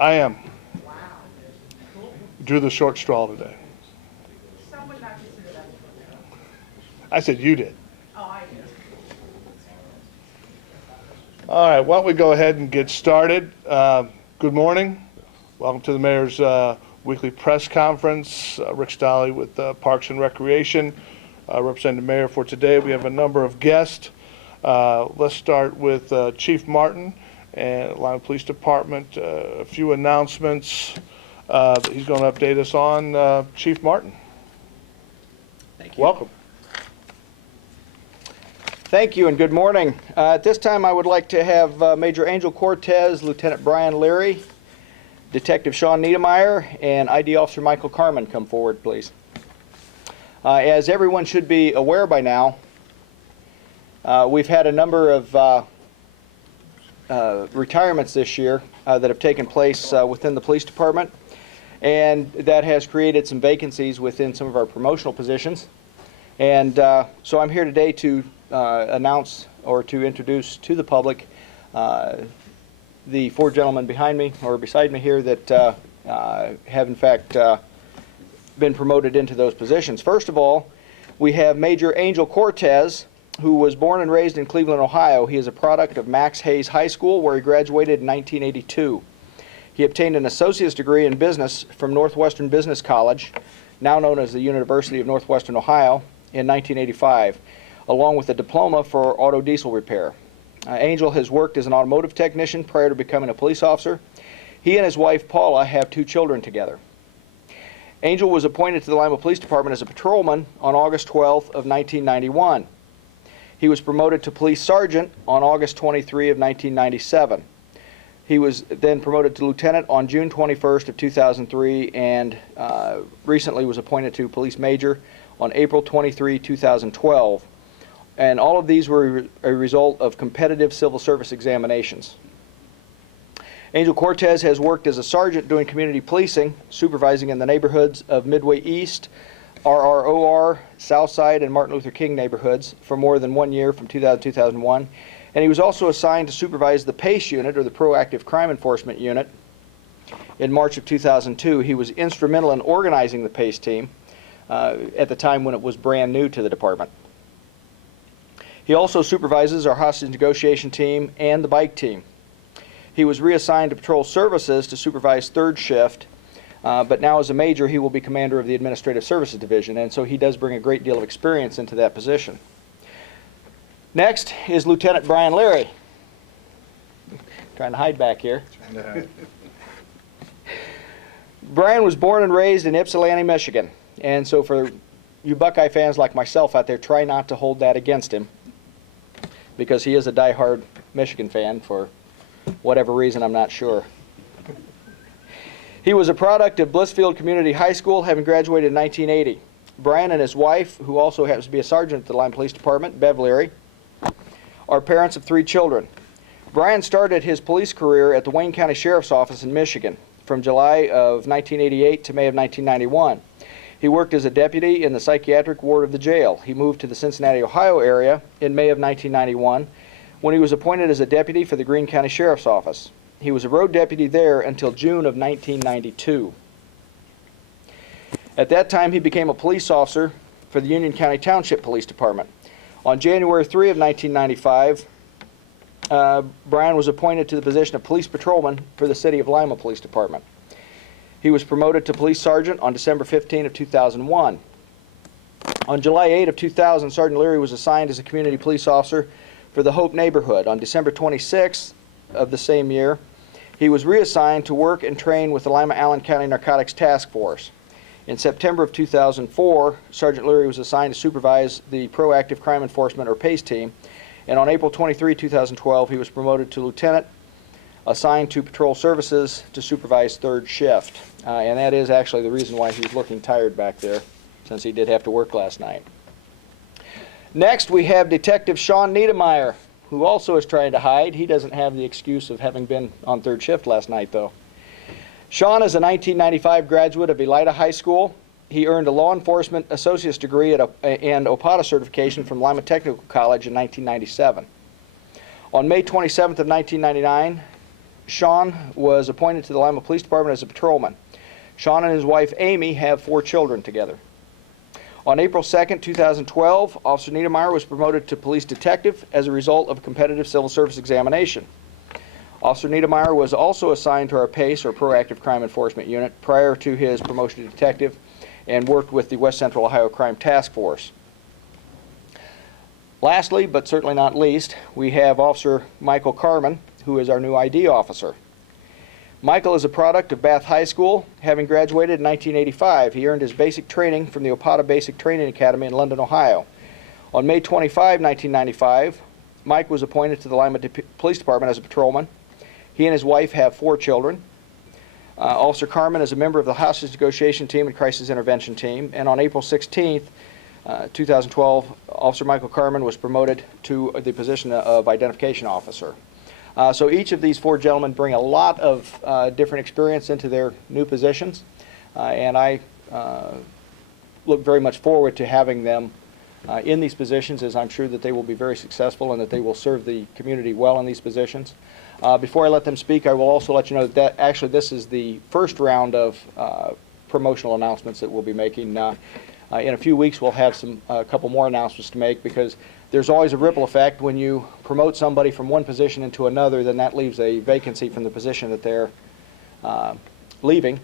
I am. Wow. Cool. Drew the short straw today. Some would not consider that. I said you did. Oh, I did. All right, why don't we go ahead and get started. Good morning. Welcome to the Mayor's weekly press conference. Rick Stolley with Parks and Recreation, representing the Mayor for today. We have a number of guests. Let's start with Chief Martin and Lima Police Department. A few announcements that he's going to update us on. Chief Martin. Thank you. Welcome. Thank you and good morning. At this time I would like to have Major Angel Cortez, Lieutenant Brian Leary, Detective Sean Niedermeyer, and ID Officer Michael Carmen come forward, please. As everyone should be aware by now, we've had a number of retirements this year that have taken place within the police department, and that has created some vacancies within some of our promotional positions. And so I'm here today to announce or to introduce to the public the four gentlemen behind me or beside me here that have in fact been promoted into those positions. First of all, we have Major Angel Cortez, who was born and raised in Cleveland, Ohio. He is a product of Max Hayes High School, where he graduated in 1982. He obtained an associate's degree in business from Northwestern Business College, now known as the University of Northwestern Ohio, in 1985, along with a diploma for auto diesel repair. Angel has worked as an automotive technician prior to becoming a police officer. He and his wife Paula have 2 children together. Angel was appointed to the Lima Police Department as a patrolman on August 12th of 1991. He was promoted to police sergeant on August 23 of 1997. He was then promoted to lieutenant on June 21st of 2003 and recently was appointed to police major on April 23, 2012. And all of these were a result of competitive civil service examinations. Angel Cortez has worked as a sergeant doing community policing, supervising in the neighborhoods of Midway East, RROR, Southside, and Martin Luther King neighborhoods for more than 1 year from 2000 to 2001. And he was also assigned to supervise the PACE unit, or the Proactive Crime Enforcement Unit, in March of 2002. He was instrumental in organizing the PACE team at the time when it was brand new to the department. He also supervises our hostage negotiation team and the bike team. He was reassigned to patrol services to supervise third shift, but now as a major he will be commander of the Administrative Services Division, and so he does bring a great deal of experience into that position. Next is Lieutenant Brian Leary. Trying to hide back here. Brian was born and raised in Ypsilanti, Michigan, and so for you Buckeye fans like myself out there, try not to hold that against him, because he is a diehard Michigan fan for whatever reason, I'm not sure. He was a product of Blissfield Community High School, having graduated in 1980. Brian and his wife, who also happens to be a sergeant at the Lima Police Department, Bev Leary, are parents of 3 children. Brian started his police career at the Wayne County Sheriff's Office in Michigan from July of 1988 to May of 1991. He worked as a deputy in the psychiatric ward of the jail. He moved to the Cincinnati, Ohio area in May of 1991 when he was appointed as a deputy for the Greene County Sheriff's Office. He was a road deputy there until June of 1992. At that time, he became a police officer for the Union County Township Police Department. On January 3 of 1995, Brian was appointed to the position of police patrolman for the City of Lima Police Department. He was promoted to police sergeant on December 15 of 2001. On July 8 of 2000, Sergeant Leary was assigned as a community police officer for the Hope neighborhood. On December 26th of the same year, he was reassigned to work and train with the Lima-Allen County Narcotics Task Force. In September of 2004, Sergeant Leary was assigned to supervise the Proactive Crime Enforcement, or PACE team, and on April 23, 2012, he was promoted to lieutenant, assigned to patrol services to supervise third shift. And that is actually the reason why he was looking tired back there, since he did have to work last night. Next, we have Detective Sean Niedermeyer, who also is trying to hide. He doesn't have the excuse of having been on third shift last night, though. Sean is a 1995 graduate of Elida High School. He earned a law enforcement associate's degree and OPATA certification from Lima Technical College in 1997. On May 27th of 1999, Sean was appointed to the Lima Police Department as a patrolman. Sean and his wife Amy have 4 children together. On April 2nd, 2012, Officer Niedermeyer was promoted to police detective as a result of a competitive civil service examination. Officer Niedermeyer was also assigned to our PACE, or Proactive Crime Enforcement Unit, prior to his promotion to detective, and worked with the West Central Ohio Crime Task Force. Lastly, but certainly not least, we have Officer Michael Carmen, who is our new ID officer. Michael is a product of Bath High School. Having graduated in 1985, he earned his basic training from the Opata Basic Training Academy in London, Ohio. On May 25, 1995, Mike was appointed to the Lima Police Department as a patrolman. He and his wife have 4 children. Officer Carmen is a member of the hostage negotiation team and crisis intervention team. And on April 16th, 2012, Officer Michael Carmen was promoted to the position of identification officer. So each of these 4 gentlemen bring a lot of different experience into their new positions, and I look very much forward to having them in these positions, as I'm sure that they will be very successful and that they will serve the community well in these positions. Before I let them speak, I will also let you know that actually this is the first round of promotional announcements that we'll be making. In a few weeks we'll have a couple more announcements to make, because there's always a ripple effect when you promote somebody from one position into another. Then that leaves a vacancy from the position that they're leaving,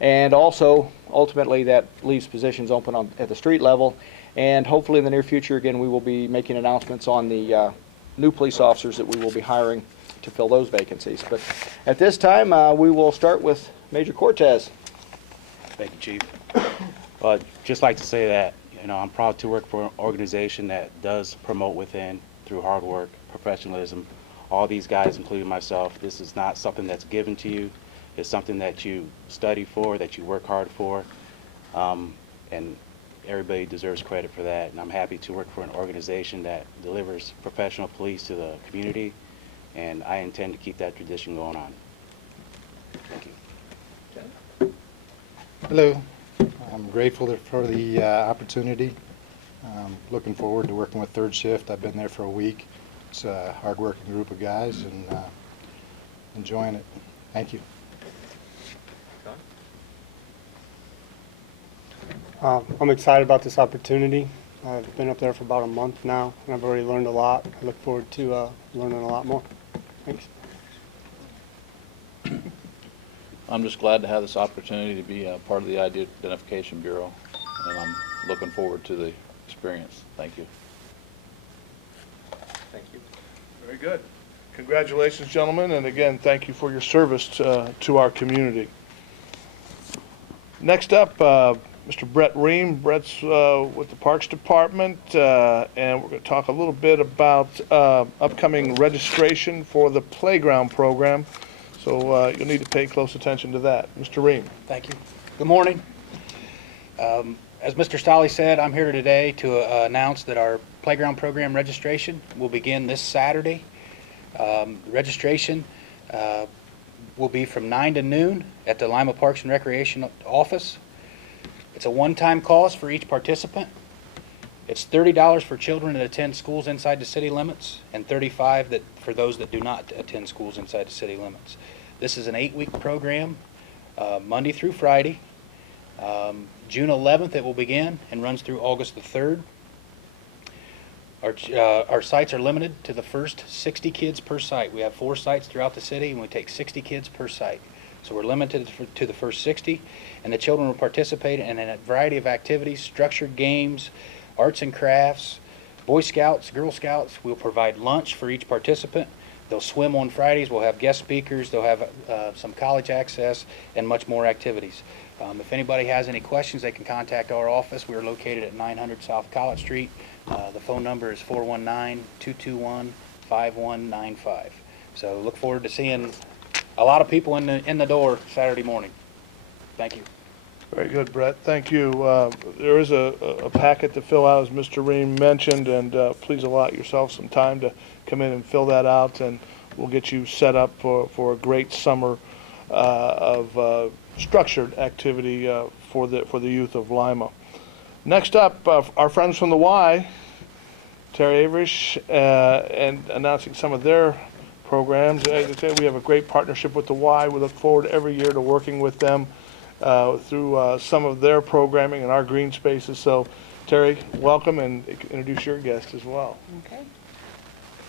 and also ultimately that leaves positions open at the street level. And hopefully in the near future, again, we will be making announcements on the new police officers that we will be hiring to fill those vacancies. But at this time, we will start with Major Cortez. Thank you, Chief. Just like to say that, I'm proud to work for an organization that does promote within through hard work, professionalism. All these guys, including myself, this is not something that's given to you. It's something that you study for, that you work hard for, and everybody deserves credit for that. And I'm happy to work for an organization that delivers professional police to the community, and I intend to keep that tradition going on. Thank you. Hello. I'm grateful for the opportunity. Looking forward to working with Third Shift. I've been there for a week. It's a hard-working group of guys, and enjoying it. Thank you. I'm excited about this opportunity. I've been up there for about a month now, and I've already learned a lot. I look forward to learning a lot more. Thanks. I'm just glad to have this opportunity to be part of the Identification Bureau, and I'm looking forward to the experience. Thank you. Thank you. Very good. Congratulations, gentlemen, and again, thank you for your service to our community. Next up, Mr. Brett Roehm. Brett's with the Parks Department, and we're going to talk a little bit about upcoming registration for the playground program. So you'll need to pay close attention to that. Mr. Roehm. Thank you. Good morning. As Mr. Stolle said, I'm here today to announce that our playground program registration will begin this Saturday. Registration will be from 9 to noon at the Lima Parks and Recreation office. It's a one-time cost for each participant. It's $30 for children that attend schools inside the city limits, and $35 for those that do not attend schools inside the city limits. This is an 8-week program, Monday through Friday. June 11th it will begin and runs through August the 3rd. Our sites are limited to the first 60 kids per site. We have 4 sites throughout the city, and we take 60 kids per site. So we're limited to the first 60, and the children will participate in a variety of activities, structured games, arts and crafts, Boy Scouts, Girl Scouts. We'll provide lunch for each participant. They'll swim on Fridays. We'll have guest speakers. They'll have some college access and much more activities. If anybody has any questions, they can contact our office. We're located at 900 South College Street. The phone number is 419-221-5195. So look forward to seeing a lot of people in the door Saturday morning. Thank you. Very good, Brett. Thank you. There is a packet to fill out, as Mr. Roehm mentioned, and please allot yourself some time to come in and fill that out, and we'll get you set up for a great summer of structured activity for the youth of Lima. Next up, our friends from the Y, Terri, Averisch, and announcing some of their programs. As I say, we have a great partnership with the Y. We look forward every year to working with them through some of their programming and our green spaces. So, Terry, welcome, and introduce your guest as well. Okay.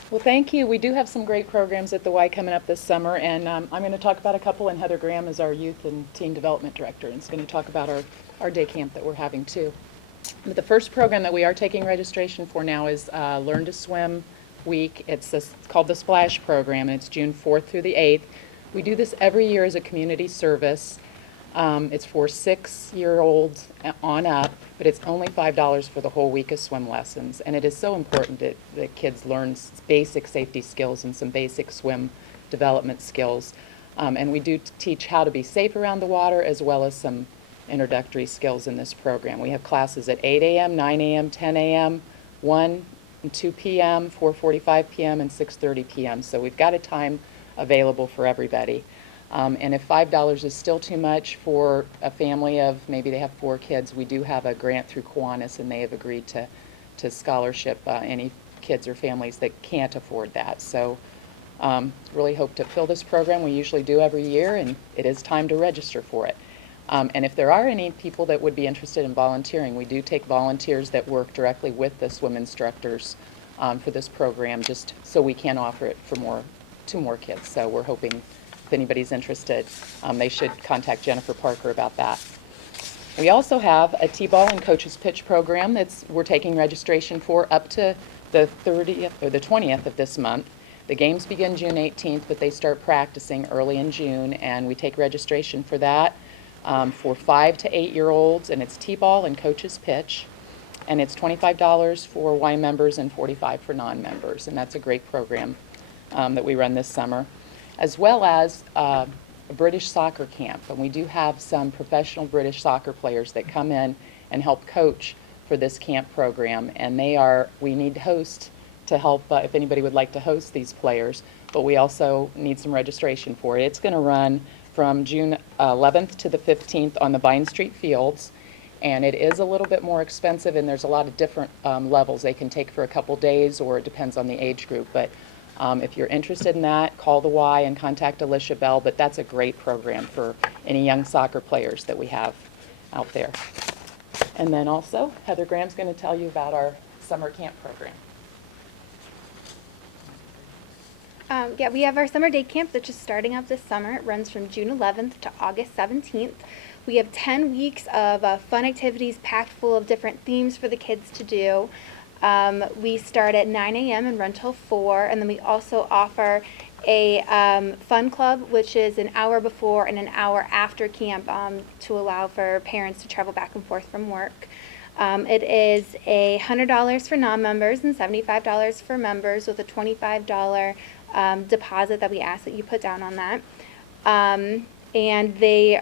Well, thank you. We do have some great programs at the Y coming up this summer, and I'm going to talk about a couple, and Heather Graham is our Youth and Teen Development Director, and is going to talk about our day camp that we're having too. But the first program that we are taking registration for now is Learn to Swim Week. It's called the Splash Program, and it's June 4th through the 8th. We do this every year as a community service. It's for 6-year-olds on up, but it's only $5 for the whole week of swim lessons. And it is so important that kids learn basic safety skills and some basic swim development skills. And we do teach how to be safe around the water, as well as some introductory skills in this program. We have classes at 8 a.m., 9 a.m., 10 a.m., 1 and 2 p.m., 4:45 p.m., and 6:30 p.m. So we've got a time available for everybody. And if $5 is still too much for a family of maybe they have 4 kids, we do have a grant through Kiwanis, and they have agreed to scholarship any kids or families that can't afford that. So really hope to fill this program. We usually do every year, and it is time to register for it. And if there are any people that would be interested in volunteering, we do take volunteers that work directly with the swim instructors for this program, just so we can offer it for to more kids. So we're hoping, if anybody's interested, they should contact Jennifer Parker about that. We also have a T-ball and coaches pitch program we're taking registration for up to the 30th or the 20th of this month. The games begin June 18th, but they start practicing early in June, and we take registration for that for 5 to 8-year-olds, and it's T-ball and coaches pitch, and it's $25 for Y members and $45 for non-members, and that's a great program that we run this summer, as well as a British soccer camp. And we do have some professional British soccer players that come in and help coach for this camp program. And we need to host to help if anybody would like to host these players, but we also need some registration for it. It's going to run from June 11th to the 15th on the Vine Street Fields. And it is a little bit more expensive, and there's a lot of different levels they can take for a couple days, or it depends on the age group. But if you're interested in that, call the Y and contact Alicia Bell, but that's a great program for any young soccer players that we have out there. And then also, Heather Graham's going to tell you about our summer camp program. Yeah, we have our summer day camp that's just starting up this summer. It runs from June 11th to August 17th. We have 10 weeks of fun activities packed full of different themes for the kids to do. We start at 9 a.m. and run till 4, and then we also offer a fun club, which is an hour before and an hour after camp to allow for parents to travel back and forth from work. It is $100 for non-members and $75 for members, with a $25 deposit that we ask that you put down on that. And they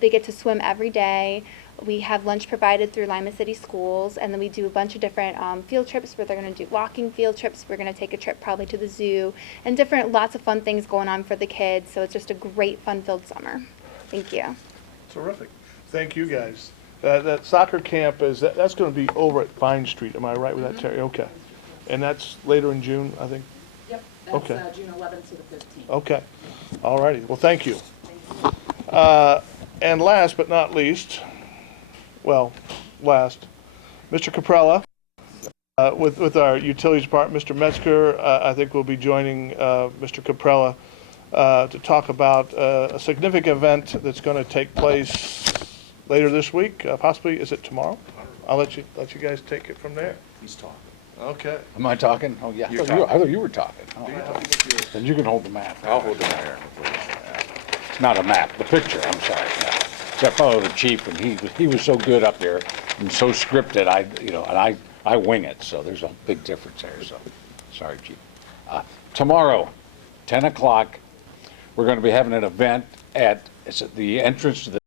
get to swim every day. We have lunch provided through Lima City Schools, and then we do a bunch of different field trips where they're going to do walking field trips. We're going to take a trip probably to the zoo, and lots of fun things going on for the kids. So it's just a great fun-filled summer. Thank you. Terrific. Thank you, guys. That soccer camp that's going to be over at Vine Street. Am I right with that, Terry? Okay. And that's later in June, I think? Yep, that's Okay. June 11th to the 15th. Okay. All righty. Well, thank you. And last but not least, Mr. Caprella, with our utilities department, Mr. Metzger, I think will be joining Mr. Caprella to talk about a significant event that's going to take place later this week, possibly. Is it tomorrow? I'll let you guys take it from there. He's talking. Okay. Am I talking? Oh, yeah. I thought you were talking. Oh, Then you can hold the map. I'll hold the mirror. Not a map, the picture, I'm sorry. Yeah. See, I follow the chief, and he was so good up there and so scripted, I wing it, so there's a big difference there, so, sorry, chief. Tomorrow, 10 o'clock, we're going to be having an event it's at the entrance to the